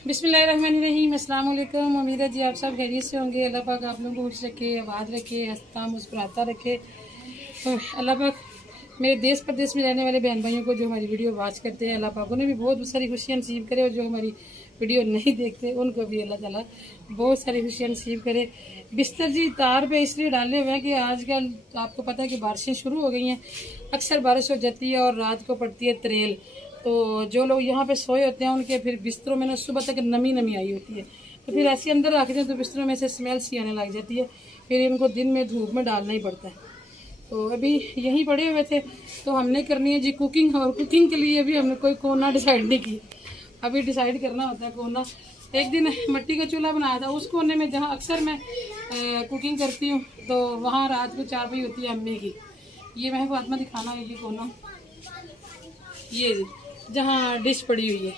बिस्मिल्लाहिर्रहमानिर्रहीम, अस्सलाम वालेकुम। उम्मीद है जी आप सब खैरियत से होंगे। अल्लाह पाक आप लोगों को खुश रखे, आबाद रखे, हंसता मुस्कुराता रखे। तो अल्लाह पाक मेरे देश प्रदेश में रहने वाले बहन भाइयों को जो हमारी वीडियो वॉच करते हैं, अल्लाह पाक उन्हें भी बहुत सारी खुशियाँ नसीब करे, और जो हमारी वीडियो नहीं देखते उनको भी अल्लाह ताला बहुत सारी खुशियाँ नसीब करे। बिस्तर जी तार पे इसलिए डाले हुए हैं कि आजकल आपको पता है कि बारिशें शुरू हो गई हैं। अक्सर बारिश हो जाती है और रात को पड़ती है त्रेल। तो जो लोग यहाँ पे सोए होते हैं उनके फिर बिस्तरों में ना सुबह तक नमी नमी आई होती है, तो फिर ऐसे अंदर रखते हैं तो बिस्तरों में से स्मेल सी आने लग जाती है। फिर इनको दिन में धूप में डालना ही पड़ता है। तो अभी यहीं पड़े हुए थे तो हमने करनी है जी कुकिंग, और कुकिंग के लिए अभी हमने कोई कोना डिसाइड नहीं की। अभी डिसाइड करना होता है कोना। एक दिन मिट्टी का चूल्हा बनाया था, उस कोने में जहाँ अक्सर मैं कुकिंग करती हूँ, तो वहाँ रात को चारपाई होती है अम्मी की। ये मैं फातिमा दिखाना है, ये कोना, ये जी जहाँ डिश पड़ी हुई है,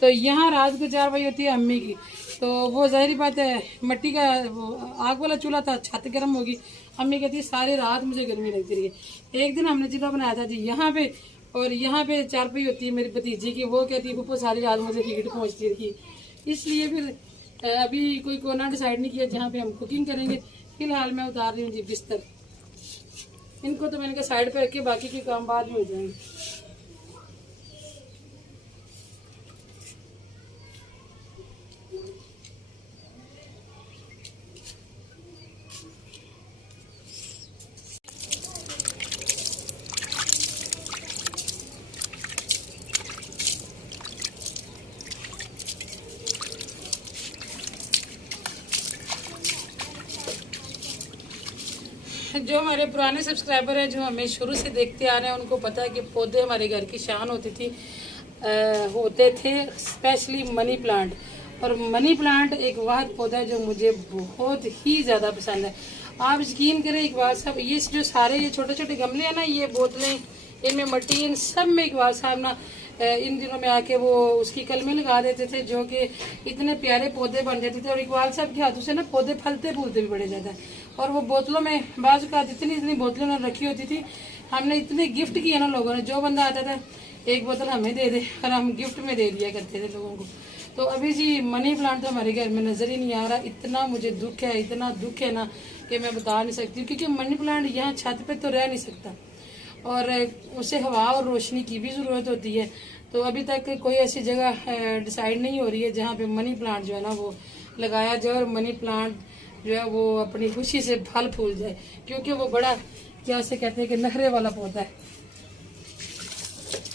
तो यहाँ रात को चारपाई होती है अम्मी की। तो वो जाहिर बात है मिट्टी का वो आग वाला चूल्हा था, छत गर्म होगी। अम्मी कहती है सारी रात मुझे गर्मी लगती रही है। एक दिन हमने चूल्हा बनाया था जी यहाँ पे, और यहाँ पे चारपाई होती है मेरी भतीजी की। वो कहती है पप्पू सारी रात मुझे हीट पहुँचती रही। इसलिए फिर अभी कोई कोना डिसाइड नहीं किया जहाँ पे हम कुकिंग करेंगे। फिलहाल मैं उतार रही हूँ जी बिस्तर। इनको तो मैंने कहा साइड पे रख के बाकी के काम बाद में हो जाएंगे। जो हमारे पुराने सब्सक्राइबर हैं, जो हमें शुरू से देखते आ रहे हैं, उनको पता है कि पौधे हमारे घर की शान होती थी, होते थे, स्पेशली मनी प्लांट। और मनी प्लांट एक वाद पौधा है जो मुझे बहुत ही ज़्यादा पसंद है। आप यकीन करें इकबाल साहब, ये जो सारे ये छोटे छोटे गमले हैं ना, ये बोतलें, इनमें मट्टी, इन सब में इकबाल साहब ना इन दिनों में आके वो उसकी कलमें लगा देते थे, जो कि इतने प्यारे पौधे बन जाते थे। और इकबाल साहब के हाथों से ना पौधे फलते फूलते भी बड़े ज्यादा। और वो बोतलों में बाज का इतनी इतनी बोतलों में रखी होती थी। हमने इतने गिफ्ट किए ना लोगों ने, जो बंदा आता था एक बोतल हमें दे दे, और हम गिफ्ट में दे दिया करते थे लोगों को। तो अभी जी मनी प्लांट तो हमारे घर में नजर ही नहीं आ रहा। इतना मुझे दुख है, इतना दुख है ना कि मैं बता नहीं सकती, क्योंकि मनी प्लांट यहाँ छत पे तो रह नहीं सकता, और उसे हवा और रोशनी की भी ज़रूरत होती है। तो अभी तक कोई ऐसी जगह डिसाइड नहीं हो रही है जहाँ पे मनी प्लांट जो है ना वो लगाया जाए, और मनी प्लांट जो है वो अपनी खुशी से फल फूल जाए, क्योंकि वो बड़ा क्या उसे कहते हैं कि नखरे वाला पौधा है।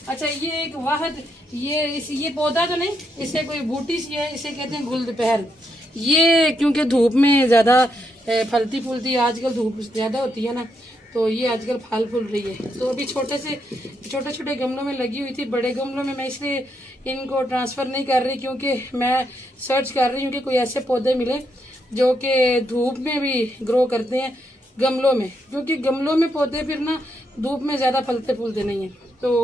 अच्छा, ये एक वाहद ये पौधा तो नहीं, इसे कोई बूटी सी है, इसे कहते हैं गुल दोपहर। ये क्योंकि धूप में ज्यादा फलती फूलती, आजकल धूप ज्यादा होती है ना, तो ये आजकल फल फूल रही है। तो अभी छोटे छोटे गमलों में लगी हुई थी। बड़े गमलों में मैं इसलिए इनको ट्रांसफर नहीं कर रही, क्योंकि मैं सर्च कर रही हूँ कि कोई ऐसे पौधे मिले जो कि धूप में भी ग्रो करते हैं गमलों में, क्योंकि गमलों में पौधे फिर ना धूप में ज्यादा फलते फूलते नहीं है। तो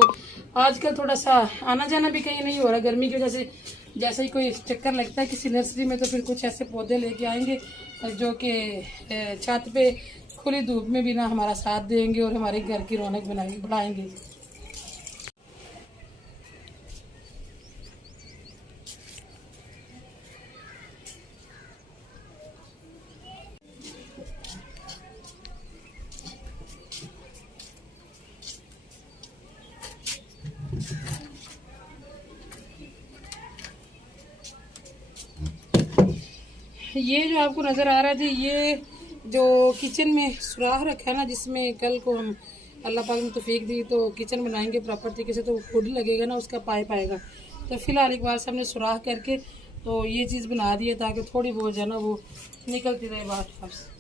आजकल थोड़ा सा आना जाना भी कहीं नहीं हो रहा गर्मी की वजह से। जैसे ही कोई चक्कर लगता है किसी नर्सरी में, तो फिर कुछ ऐसे पौधे लेके आएंगे जो कि छत पे खुली धूप में भी ना हमारा साथ देंगे और हमारे घर की रौनक बढ़ाएंगे। ये जो आपको नजर आ रहा है जी, ये जो किचन में सुराख रखा है ना, जिसमें कल को हम अल्लाह पाक ने तौफीक दी तो किचन बनाएंगे प्रॉपर तरीके से, तो फूड लगेगा ना, उसका पाइप आएगा। तो फिलहाल एक बार सामने सुराख करके तो ये चीज़ बना दी है, ताकि थोड़ी बहुत जो है ना वो निकलती रहे बाहर आपसे।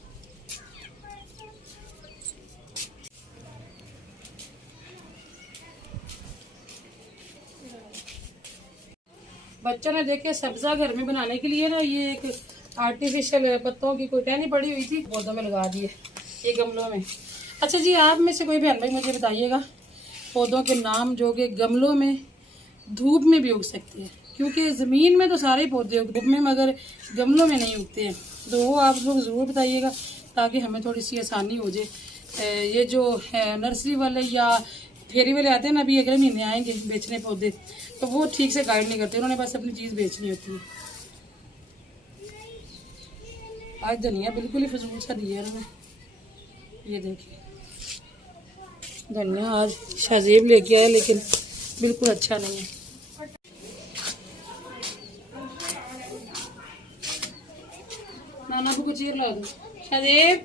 बच्चों ने देखे सब्जा घर में बनाने के लिए ना, ये एक आर्टिफिशियल पत्तों की कोई टहनी पड़ी हुई थी, पौधों में लगा दिए ये गमलों में। अच्छा जी, आप में से कोई बहन भाई मुझे बताइएगा पौधों के नाम जो कि गमलों में धूप में भी उग सकते हैं, क्योंकि ज़मीन में तो सारे पौधे धूप में, मगर गमलों में नहीं उगते हैं। तो वो आप लोग ज़रूर बताइएगा ताकि हमें थोड़ी सी आसानी हो जाए। ये जो है नर्सरी वाले या फेरी वाले आते हैं ना, अभी अगले महीने आएंगे बेचने पौधे, तो वो ठीक से गाइड नहीं करते, उन्होंने बस अपनी चीज़ बेचनी होती है। आज धनिया बिल्कुल ही फजूल सा दिया है, ये देखिए धनिया आज शाहजेब लेके आया लेकिन बिल्कुल अच्छा नहीं है। नाना को चेयर ला दो शाहजेब,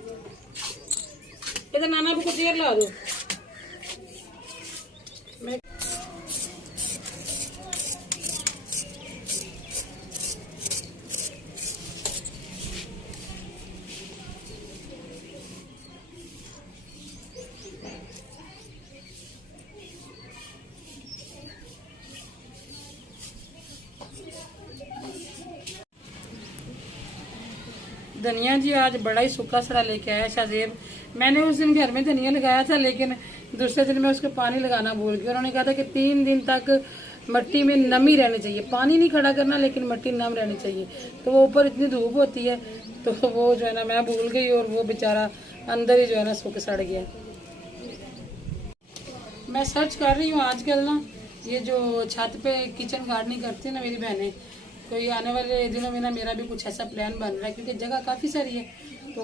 इधर नाना को चेयर ला दो। मैं धनिया जी आज बड़ा ही सूखा सड़ा लेके आया शाहजेब। मैंने उस दिन घर में धनिया लगाया था लेकिन दूसरे दिन में उसको पानी लगाना भूल गई। उन्होंने कहा था कि 3 दिन तक मिट्टी में नमी रहनी चाहिए, पानी नहीं खड़ा करना लेकिन मिट्टी नम रहनी चाहिए। तो वो ऊपर इतनी धूप होती है तो वो जो है ना मैं भूल गई और वो बेचारा अंदर ही जो है ना सूख सड़ गया। मैं सर्च कर रही हूँ आजकल ना, ये जो छत पे किचन गार्डनिंग करती है ना मेरी बहनें, तो ये आने वाले दिनों में ना मेरा भी कुछ ऐसा प्लान बन रहा है क्योंकि जगह काफ़ी सारी है। तो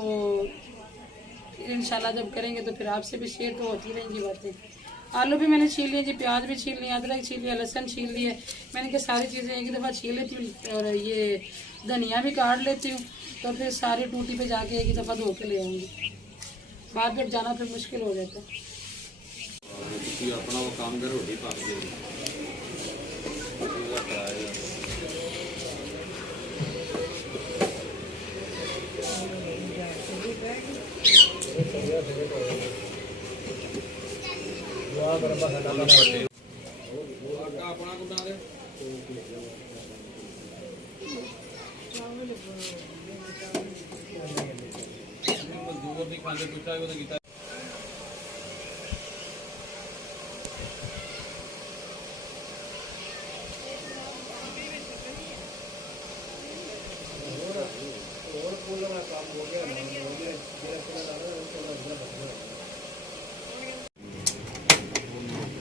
फिर इंशाल्लाह जब करेंगे तो फिर आपसे भी शेयर तो होती रहेंगी बातें। आलू भी मैंने छील लिए जी, प्याज भी छील लिया, अदरक छील लिया, लहसुन छील लिए। मैंने कहा सारी चीज़ें एक दफ़ा छील लेती हूँ और ये धनिया भी काट लेती हूँ, तो फिर सारी टूटी पे जाके एक ही दफ़ा धो के ले आऊँगी। बाद में जाना फिर मुश्किल हो जाता है। अपना वो काम करो, रोटी पक जाएगी।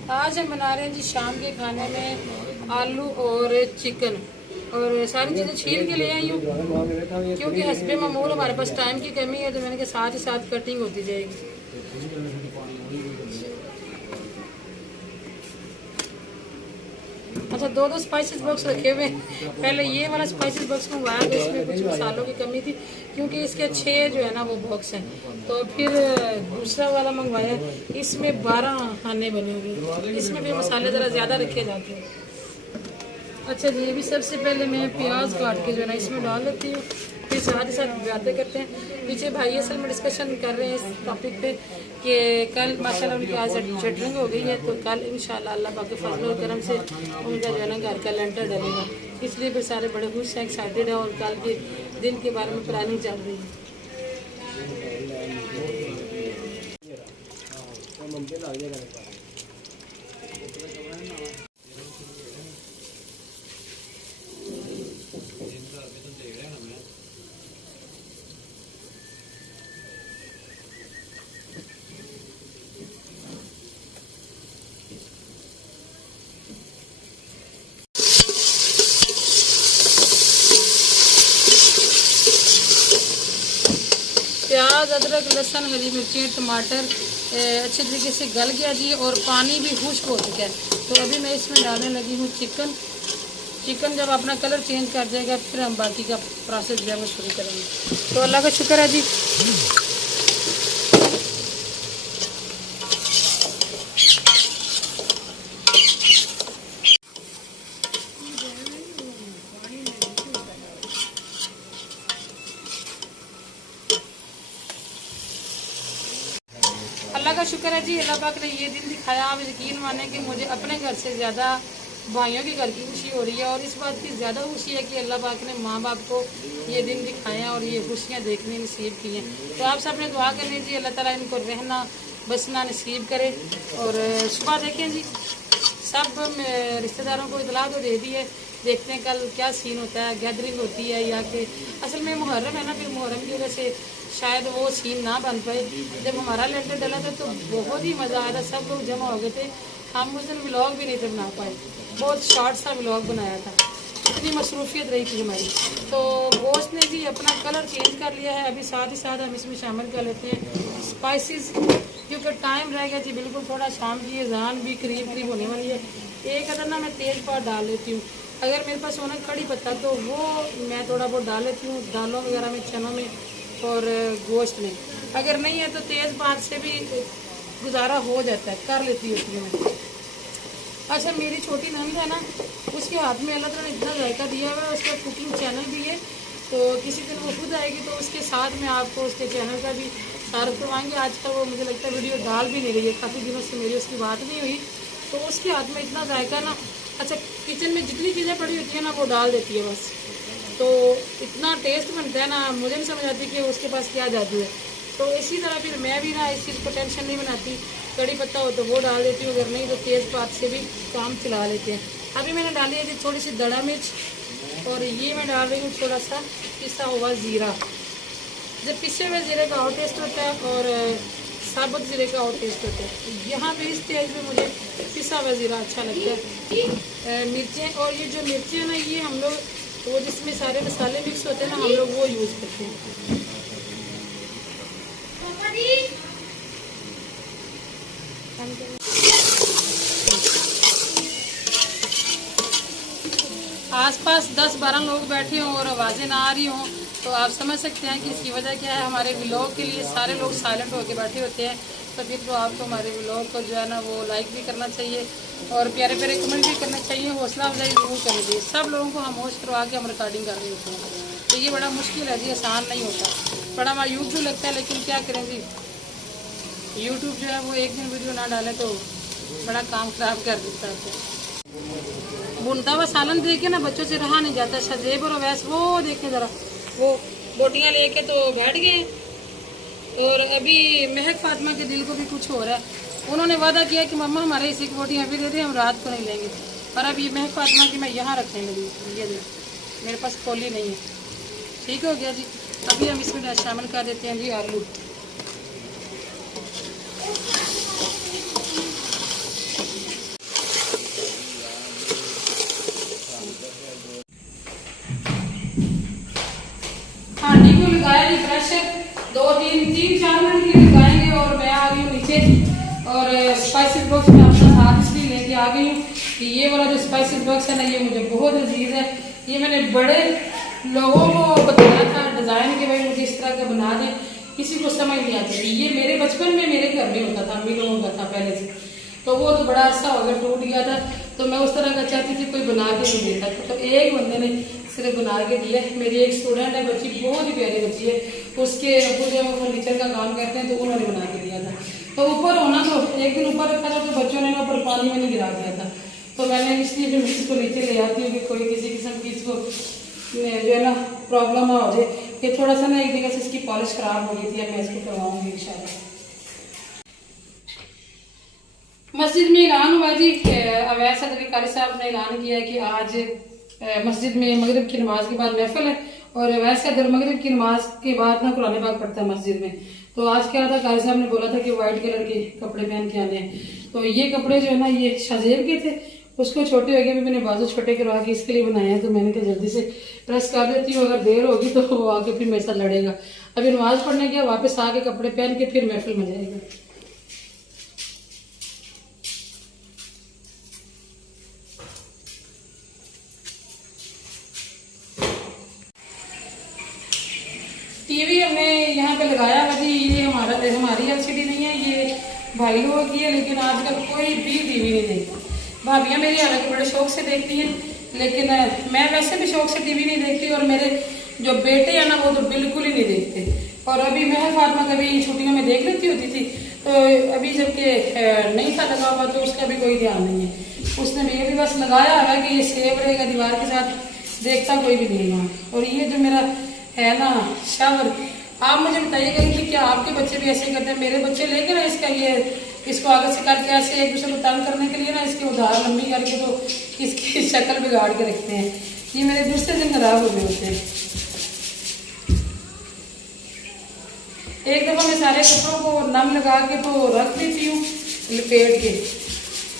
आज हम बना रहे हैं जी शाम के खाने में आलू और चिकन, और सारी चीज़ें छील के ले आई हूँ क्योंकि हस्बे मामूल हमारे पास टाइम की कमी है, तो मैंने कहा साथ ही साथ कटिंग होती जाएगी। अच्छा 2 स्पाइसेस बॉक्स रखे हुए, पहले ये वाला स्पाइसेस बॉक्स मंगवाया तो इसमें कुछ मसालों की कमी थी क्योंकि इसके 6 जो है ना वो बॉक्स हैं, तो फिर दूसरा वाला मंगवाया, इसमें 12 खाने बने हुए, इसमें भी मसाले ज़रा ज़्यादा रखे जाते हैं। अच्छा जी, ये भी सबसे पहले मैं प्याज काट के जो है ना इसमें डाल लेती हूँ, फिर साथ ही साथ बातें करते हैं। पीछे भाई असल में डिस्कशन कर रहे हैं इस टॉपिक पे कि कल माशाल्लाह उनकी आज शटरिंग हो गई है, तो कल इंशाल्लाह अल्लाह पाक के फजल और करम से उनका जो है ना घर का लेंटर डलेगा, इसलिए फिर सारे बड़े खुश हैं, एक्साइटेड हैं और कल के दिन के बारे में प्लानिंग चल रही है। प्याज, अदरक, लहसुन, हरी मिर्ची, टमाटर अच्छे तरीके से गल गया जी और पानी भी खुश्क हो चुका है। तो अभी मैं इसमें डालने लगी हूँ चिकन। चिकन जब अपना कलर चेंज कर जाएगा फिर हम बाकी का प्रोसेस जो है वो शुरू करेंगे। तो अल्लाह का शुक्र है जी, अल्लाह का शुक्र है जी, अल्लाह पाक ने ये दिन दिखाया। आप यकीन माने कि मुझे अपने घर से ज़्यादा भाइयों के घर की खुशी हो रही है और इस बात की ज़्यादा खुशी है कि अल्लाह पाक ने माँ बाप को ये दिन दिखाया और ये खुशियाँ देखने नसीब की हैं। तो आप सब ने दुआ करनी जी, अल्लाह ताला इनको रहना बसना नसीब करे। और सुबह देखें जी सब रिश्तेदारों को इतला तो दे दी है, देखते हैं कल क्या सीन होता है, गैदरिंग होती है या कि असल में मुहर्रम है ना, फिर मुहर्रम की वजह से शायद वो सीन ना बन पाए। जब हमारा लेंटर डला था तो बहुत ही मज़ा आया था, सब लोग जमा हो गए थे। हम उस दिन व्लॉग भी नहीं थे बना पाए, बहुत शॉर्ट सा व्लॉग बनाया था, इतनी मसरूफियत रही थी हमारी। तो गोश्त ने जी अपना कलर चेंज कर लिया है। अभी साथ ही साथ हम इसमें शामिल कर लेते हैं स्पाइसेस, क्योंकि टाइम रह गया जी बिल्कुल, थोड़ा शाम की अज़ान भी करीब होने वाली है। एक अदर ना मैं तेज़ पात डाल लेती हूँ, अगर मेरे पास होना कड़ी पत्ता तो वो मैं थोड़ा बहुत डाल लेती हूँ दालों वगैरह में, चनों में और गोश्त में। अगर नहीं है तो तेज़ पात से भी गुजारा हो जाता है, कर लेती हूँ मैं। अच्छा, मेरी छोटी नंद है ना, उसके हाथ में अल्लाह ताला ने इतना जायका दिया हुआ है, उसका कुकिंग चैनल भी है। तो किसी दिन वो खुद आएगी तो उसके साथ में आपको उसके चैनल का भी तारुफ करवाएंगे। आजकल वो मुझे लगता है वीडियो डाल भी नहीं रही है, काफ़ी दिनों से मेरी उसकी बात नहीं हुई। तो उसके हाथ में इतना जायका ना, अच्छा किचन में जितनी चीज़ें पड़ी होती है ना वो डाल देती है बस, तो इतना टेस्ट बनता है ना, मुझे नहीं समझ आती कि उसके पास क्या जादू है। तो इसी तरह फिर मैं भी ना इस चीज़ को टेंशन नहीं बनाती, कड़ी पत्ता हो तो वो डाल देती हूँ, अगर नहीं तो तेज़ पात से भी काम चला लेते हैं। अभी मैंने डाली है जी थोड़ी सी दड़ा मिर्च, और ये मैं डाल रही हूँ थोड़ा सा पिसा हुआ ज़ीरा। जब पिसे हुए ज़ीरे का और टेस्ट होता है और साबुत ज़ीरे का और टेस्ट होता है। यहाँ पे इस तेज में मुझे पिसा हुआ ज़ीरा अच्छा लगता है। मिर्चें, और ये जो मिर्चें हैं ना, ये हम लोग वो जिसमें सारे मसाले मिक्स होते हैं ना, हम लोग वो यूज़ करते हैं। आसपास 10-12 लोग बैठे हों और आवाज़ें ना आ रही हों तो आप समझ सकते हैं कि इसकी वजह क्या है। हमारे व्लॉग के लिए सारे लोग साइलेंट होकर बैठे होते हैं, तो फिर तो आपको हमारे व्लॉग को जो है ना वो लाइक भी करना चाहिए और प्यारे प्यारे कमेंट भी करना चाहिए, हौसला अफजाई जरूर करनी चाहिए। सब लोगों को हम होश करवा के हम रिकॉर्डिंग कर रहे होते हैं, तो ये बड़ा मुश्किल है जी, आसान नहीं होता, बड़ा मायूब भी लगता है, लेकिन क्या करें जी, यूट्यूब जो है वो एक दिन वीडियो ना डालें तो बड़ा काम खराब कर देता है। बुनता हुआ सालन देख के ना बच्चों से रहा नहीं जाता। शजेब और अवैस वो देखें ज़रा, वो बोटियाँ लेके तो बैठ गए, और अभी महक फातिमा के दिल को भी कुछ हो रहा है। उन्होंने वादा किया कि मम्मा हमारे इसी की बोटियाँ अभी दे दें, हम रात को नहीं लेंगे, पर अब ये महक फातिमा की मैं यहाँ रखने लगी, ये देख मेरे पास खोली नहीं है। ठीक हो गया जी। अभी हम इसमें शामिल कर देते हैं जी आलू। हांडी को लगाया जी प्रेशर, 2-3-4 मिनट के लिए लगाएंगे, और मैं आ गई हूँ नीचे और स्पाइसेस बॉक्स में अपना साथ इसलिए लेके आ गई हूँ कि ये वाला जो स्पाइसेस बॉक्स है ना, ये मुझे बहुत अजीज है। ये मैंने बड़े लोगों को बताया था डिज़ाइन के, भाई मुझे इस तरह का बना दें, किसी को समझ नहीं आती थी। ये मेरे बचपन में मेरे घर में होता था, अम्मी लोगों का था पहले से, तो वो तो बड़ा अच्छा हो गया, टूट गया था, तो मैं उस तरह का चाहती थी कोई बना के नहीं देता था। तो एक बंदे ने सिर्फ बना के दिया। मेरी एक स्टूडेंट है, बच्ची बहुत ही प्यारी बच्ची है, उसके अब्बू जो वो फर्नीचर का काम करते हैं, तो उन्होंने बना के दिया था। तो ऊपर होना, तो एक दिन ऊपर रखा था तो बच्चों ने ऊपर पानी में नहीं गिरा दिया था, तो मैंने इसलिए फिर इसको नीचे ले आती हूँ कि कोई किसी किस्म की इसको जो है ना प्रॉब्लम ना हो जाए। ये थोड़ा सा ना एक जगह से इसकी पॉलिश खराब हो गई थी, अब मैं इसको करवाऊंगी इंशाल्लाह। मस्जिद में ऐलान हुआ जी, अवैस सदवी कारी साहब ने ऐलान किया कि आज मस्जिद में मगरिब की नमाज के बाद महफिल है, और अवैस का घर मगरिब की नमाज के बाद ना कुरान पाक पढ़ता है मस्जिद में। तो आज क्या था, कारी साहब ने बोला था कि व्हाइट कलर के कपड़े पहन के आने हैं। तो ये कपड़े जो है ना ये शाजेब के थे, उसको छोटे हो गए, भी मैंने बाजू छोटे करवा के इसके लिए बनाए हैं, तो मैंने कहा जल्दी से प्रेस कर देती हूँ, अगर देर होगी तो वो आके फिर मेरे साथ लड़ेगा। अभी नमाज पढ़ने गया, वापस आके कपड़े पहन के फिर महफिल में जाएगा। टीवी हमने यहाँ पे लगाया हुआ जी, ये हमारी एलसीडी नहीं है, ये भाई लोगों की है, लेकिन आजकल कोई भी टीवी नहीं देखता। भाभियाँ मेरी हालांकि बड़े शौक से देखती हैं, लेकिन मैं वैसे भी शौक से टीवी नहीं देखती, और मेरे जो बेटे हैं ना वो तो बिल्कुल ही नहीं देखते। और अभी महक फातिमा कभी छुट्टियों में देख लेती होती थी, तो अभी जबकि नहीं था लगा हुआ तो उसका भी कोई ध्यान नहीं है। उसने ये भी बस लगाया है कि ये सेव रहेगा दीवार के साथ, देखता कोई भी नहीं वहाँ। और ये जो मेरा है ना शावर, आप मुझे बताइएगा कि क्या आपके बच्चे भी ऐसे करते हैं। मेरे बच्चे लेके ना इसका ये इसको आगे से करके ऐसे एक दूसरे को तंग करने के लिए ना इसकी उधार लंबी करके तो इसकी शक्ल बिगाड़ के रखते हैं। ये मेरे दूसरे दिन खराब हो गए होते हैं। एक दफ़ा मैं सारे कपड़ों को नम लगा के तो रख देती हूँ लपेट के,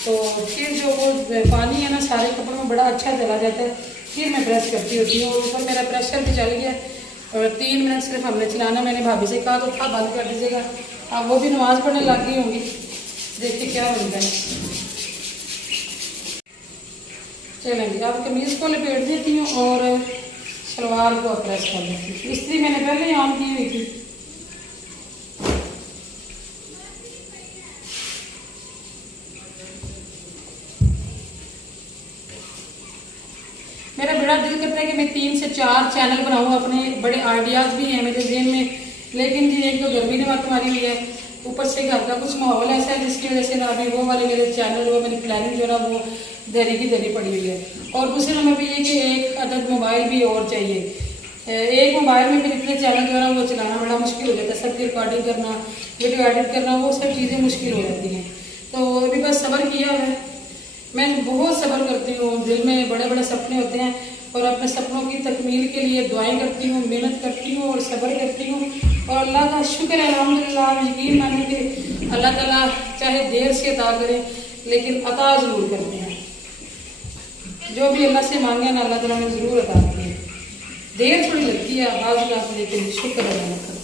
तो फिर जो वो पानी है ना सारे कपड़ों में बड़ा अच्छा चला जाता है। फिर मैं प्रेस करती होती हूँ। ऊपर मेरा प्रेशर भी चल गया और 3 मिनट सिर्फ हमने चलाना। मैंने भाभी से कहा तो था बंद कर दीजिएगा। अब वो भी नमाज़ पढ़ने लग गई होंगी, देखिए क्या बनता है। चलेंगे अब कमीज़ को लपेट देती हूँ और सलवार को प्रेस कर देती हूँ। इस्त्री मैंने पहले ही ऑन की हुई थी। मेरा बड़ा दिल करता है कि मैं 3 से 4 चैनल बनाऊँ। अपने बड़े आइडियाज़ भी हैं मेरे जहन में, लेकिन जी एक तो गर्मी ने मत मारी हुई है, ऊपर से घर का कुछ माहौल ऐसा है जिसकी वजह से ना अभी वो वाले मेरे चैनल, वो मेरी प्लानिंग जो है ना वो देरी की देरी पड़ी हुई है। और दूसरे नंबर पर ये कि एक अदद मोबाइल भी और चाहिए। एक मोबाइल में फिर इतने चैनल जो है ना वो चलाना बड़ा मुश्किल हो जाता है। सबकी रिकॉर्डिंग करना, वीडियो एडिट करना, वो सब चीज़ें मुश्किल हो जाती हैं। तो अभी बस सब्र किया है, मैं बहुत सब्र करती हूँ। दिल में बड़े बड़े सपने होते हैं और अपने सपनों की तकमील के लिए दुआएं करती हूँ, मेहनत करती हूँ और सब्र करती हूँ। और अल्लाह का शुक्र है अल्हम्दुलिल्लाह। यकीन माने कि अल्लाह ताला चाहे देर से अता करे लेकिन अता ज़रूर करते हैं। जो भी अल्लाह से मांगे ना अल्लाह ताला ने ज़रूर अता की है। देर थोड़ी लगती है आवाज़ का, लेकिन शुक्र है अल्लाह का।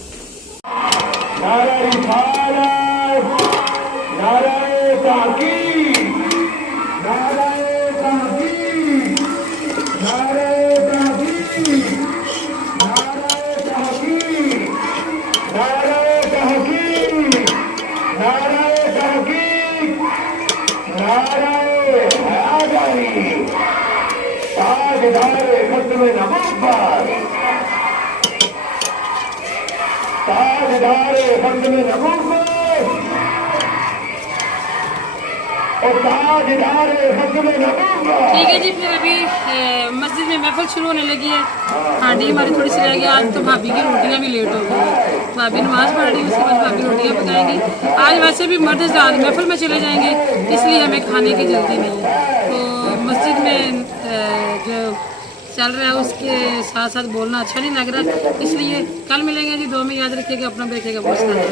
ठीक है जी। फिर अभी मस्जिद में महफिल शुरू होने लगी है। हांडी हमारी थोड़ी सी रह गई। आज तो भाभी की रोटियां भी लेट हो गई। भाभी नमाज पढ़ रही है, उसके बाद भाभी रोटियां पकाएंगी। आज वैसे भी मर्द रात महफिल में चले जाएंगे, इसलिए हमें खाने की जल्दी नहीं है। तो मस्जिद में जो चल रहा है उसके साथ साथ बोलना अच्छा नहीं लग रहा, इसलिए कल मिलेंगे जी। 2 में याद रखिएगा, अपना देखिएगा बहुत सारा।